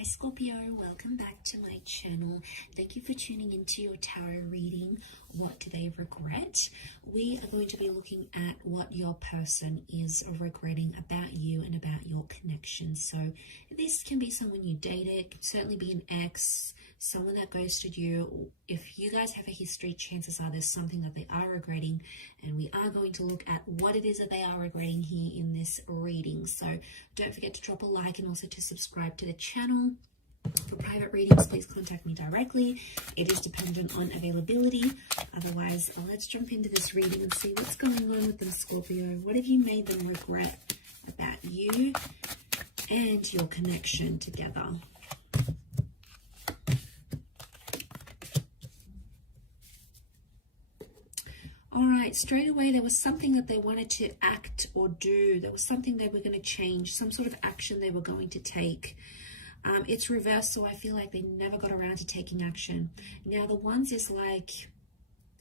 Hi Scorpio, welcome back to my channel. Thank you for tuning into your tarot reading. What do they regret? We are going to be looking at what your person is regretting about you and about your connection. So this can be someone you dated, it can certainly be an ex, someone that ghosted you. If you guys have a history, chances are there's something that they are regretting, and we are going to look at what it is that they are regretting here in this reading. So don't forget to drop a like and also to subscribe to the channel. For private readings, please contact me directly. It is dependent on availability. Otherwise, let's jump into this reading and see what's going on with them, Scorpio. What have you made them regret about you and your connection together? All right, straight away, there was something that they wanted to act or do. There was something they were going to change, some sort of action they were going to take. It's reversed, so I feel like they never got around to taking action. Now, the ones is like,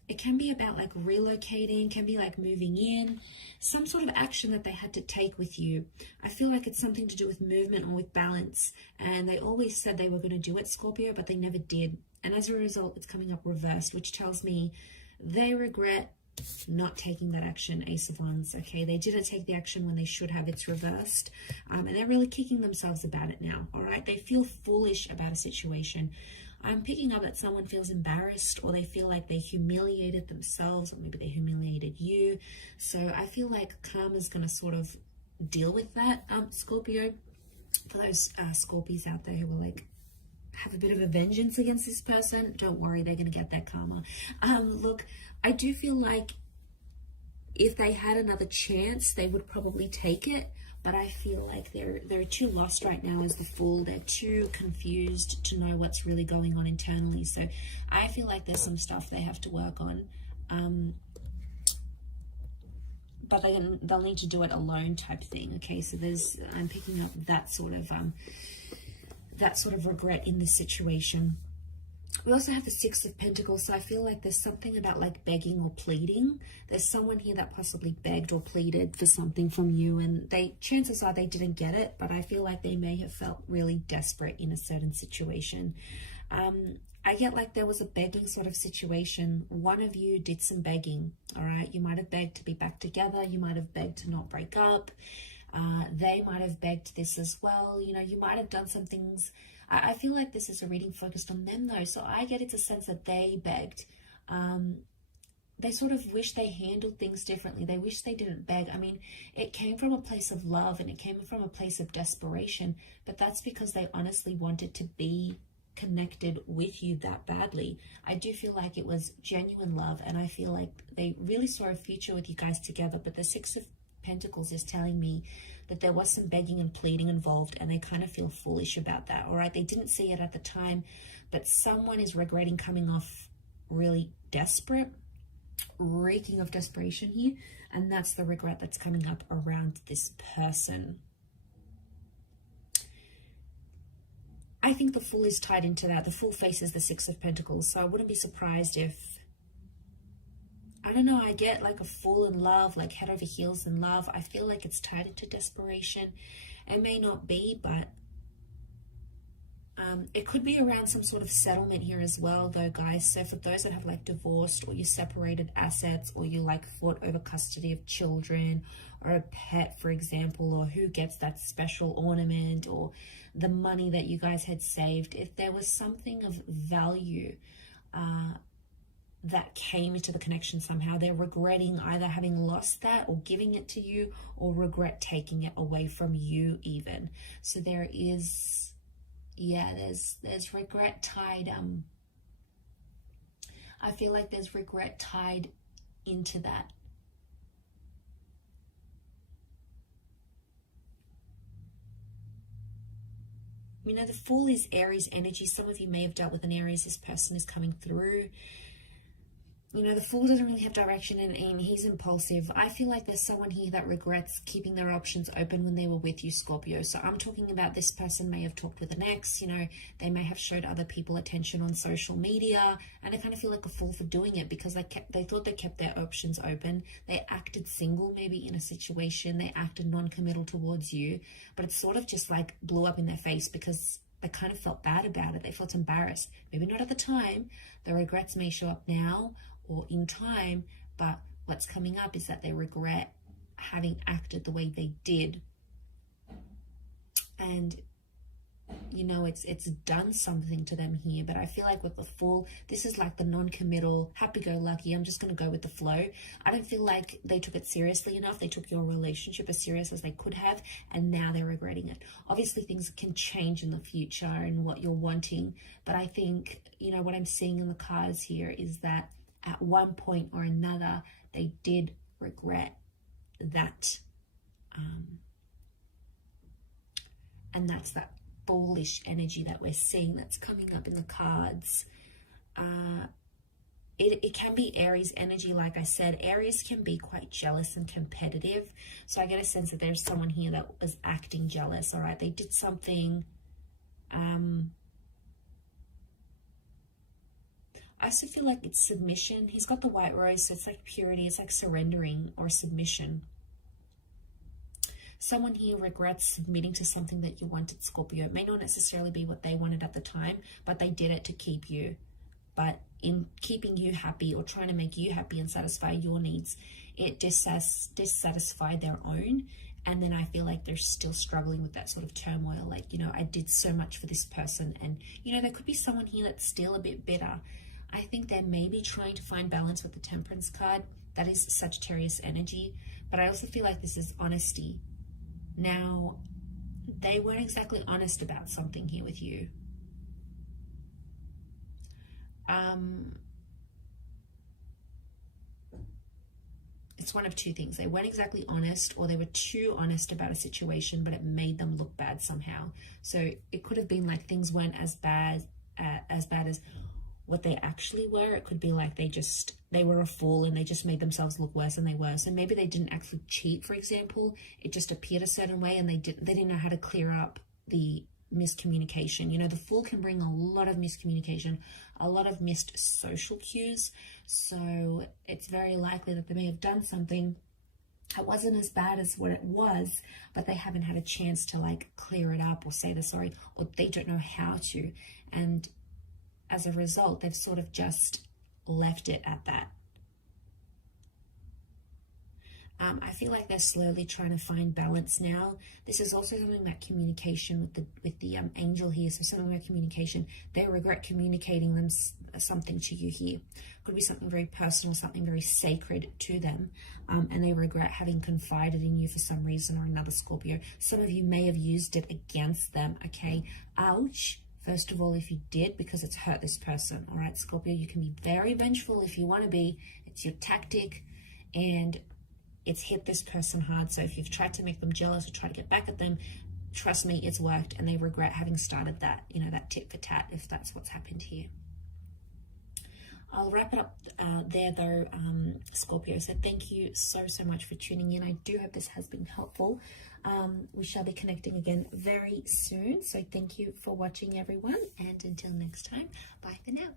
it can be about like relocating, can be like moving in, some sort of action that they had to take with you. I feel like it's something to do with movement or with balance. And they always said they were going to do it, Scorpio, but they never did. And as a result, it's coming up reversed, which tells me they regret not taking that action. Ace of Wands. Okay, they didn't take the action when they should have. It's reversed, and they're really kicking themselves about it now. All right, they feel foolish about a situation. I'm picking up that someone feels embarrassed, or they feel like they humiliated themselves, or maybe they humiliated you. So I feel like karma's going to sort of deal with that, Scorpio. For those Scorpios out there who are like, have a bit of a vengeance against this person, don't worry, they're going to get that karma. Look, I do feel like if they had another chance, they would probably take it, but I feel like they're too lost right now as the Fool. They're too confused to know what's really going on internally. So I feel like there's some stuff they have to work on, but they'll need to do it alone type thing. Okay, so I'm picking up that sort of regret in this situation. We also have the Six of Pentacles, so I feel like there's something about like begging or pleading. There's someone here that possibly begged or pleaded for something from you, and chances are they didn't get it, but I feel like they may have felt really desperate in a certain situation. I get like there was a begging sort of situation. One of you did some begging, all right? You might have begged to be back together. You might have begged to not break up. They might have begged this as well. You know, you might have done some things. I feel like this is a reading focused on them though. So I get it's a sense that they begged. They sort of wish they handled things differently. They wish they didn't beg. I mean, it came from a place of love and it came from a place of desperation, but that's because they honestly wanted to be connected with you that badly. I do feel like it was genuine love, and I feel like they really saw a future with you guys together, but the Six of Pentacles is telling me that there was some begging and pleading involved, and they kind of feel foolish about that. All right, they didn't see it at the time, but someone is regretting coming off really desperate, reeking of desperation here, and that's the regret that's coming up around this person. I think the Fool is tied into that. The Fool faces the Six of Pentacles, so I wouldn't be surprised if, I don't know, I get like a Fool in love, like head over heels in love. I feel like it's tied into desperation. It may not be, but it could be around some sort of settlement here as well though, guys. So for those that have like divorced, or you separated assets, or you like fought over custody of children or a pet, for example, or who gets that special ornament, or the money that you guys had saved, if there was something of value that came into the connection somehow, they're regretting either having lost that or giving it to you, or regret taking it away from you even. So there is, yeah, there's regret tied. I feel like there's regret tied into that. You know, the Fool is Aries energy. Some of you may have dealt with an Aries. This person is coming through. You know, the Fool doesn't really have direction, and he's impulsive. I feel like there's someone here that regrets keeping their options open when they were with you, Scorpio. So I'm talking about this person may have talked with an ex, you know, they may have showed other people attention on social media, and I kind of feel like a fool for doing it because they thought they kept their options open. They acted single maybe in a situation. They acted non-committal towards you, but it sort of just like blew up in their face because they kind of felt bad about it. They felt embarrassed. Maybe not at the time. The regrets may show up now or in time, but what's coming up is that they regret having acted the way they did. And you know, it's done something to them here. But I feel like with the Fool, this is like the non-committal, happy-go-lucky, I'm just going to go with the flow. I don't feel like they took it seriously enough. They took your relationship as serious as they could have, and now they're regretting it. Obviously, things can change in the future and what you're wanting, but I think, you know, what I'm seeing in the cards here is that at one point or another, they did regret that. And that's that foolish energy that we're seeing that's coming up in the cards. It can be Aries energy. Like I said, Aries can be quite jealous and competitive. So I get a sense that there's someone here that was acting jealous. All right, they did something. I also feel like it's submission. He's got the white rose, so it's like purity. It's like surrendering or submission. Someone here regrets submitting to something that you wanted, Scorpio. It may not necessarily be what they wanted at the time, but they did it to keep you. But in keeping you happy or trying to make you happy and satisfy your needs, it dissatisfied their own. And then I feel like they're still struggling with that sort of turmoil. Like, you know, I did so much for this person. And, you know, there could be someone here that's still a bit bitter. I think they're maybe trying to find balance with the Temperance card. That is Sagittarius energy. But I also feel like this is honesty. Now, they weren't exactly honest about something here with you. It's one of two things. They weren't exactly honest, or they were too honest about a situation, but it made them look bad somehow. So it could have been like things weren't as bad as what they actually were. It could be like they were a fool and they just made themselves look worse than they were. So maybe they didn't actually cheat, for example. It just appeared a certain way, and they didn't know how to clear up the miscommunication. You know, the Fool can bring a lot of miscommunication, a lot of missed social cues. So it's very likely that they may have done something that wasn't as bad as what it was, but they haven't had a chance to like clear it up or say they're sorry, or they don't know how to. And as a result, they've sort of just left it at that. I feel like they're slowly trying to find balance now. This is also something about communication with the angel here. So something about communication. They regret communicating them something to you here. Could be something very personal, something very sacred to them. And they regret having confided in you for some reason or another, Scorpio. Some of you may have used it against them, okay? Ouch. First of all, if you did, because it's hurt this person, all right, Scorpio, you can be very vengeful if you want to be. It's your tactic, and it's hit this person hard. So if you've tried to make them jealous or try to get back at them, trust me, it's worked, and they regret having started that, you know, that tit for tat, if that's what's happened here. I'll wrap it up there though, Scorpio. So thank you so much for tuning in. I do hope this has been helpful. We shall be connecting again very soon. So thank you for watching, everyone. And until next time, bye for now.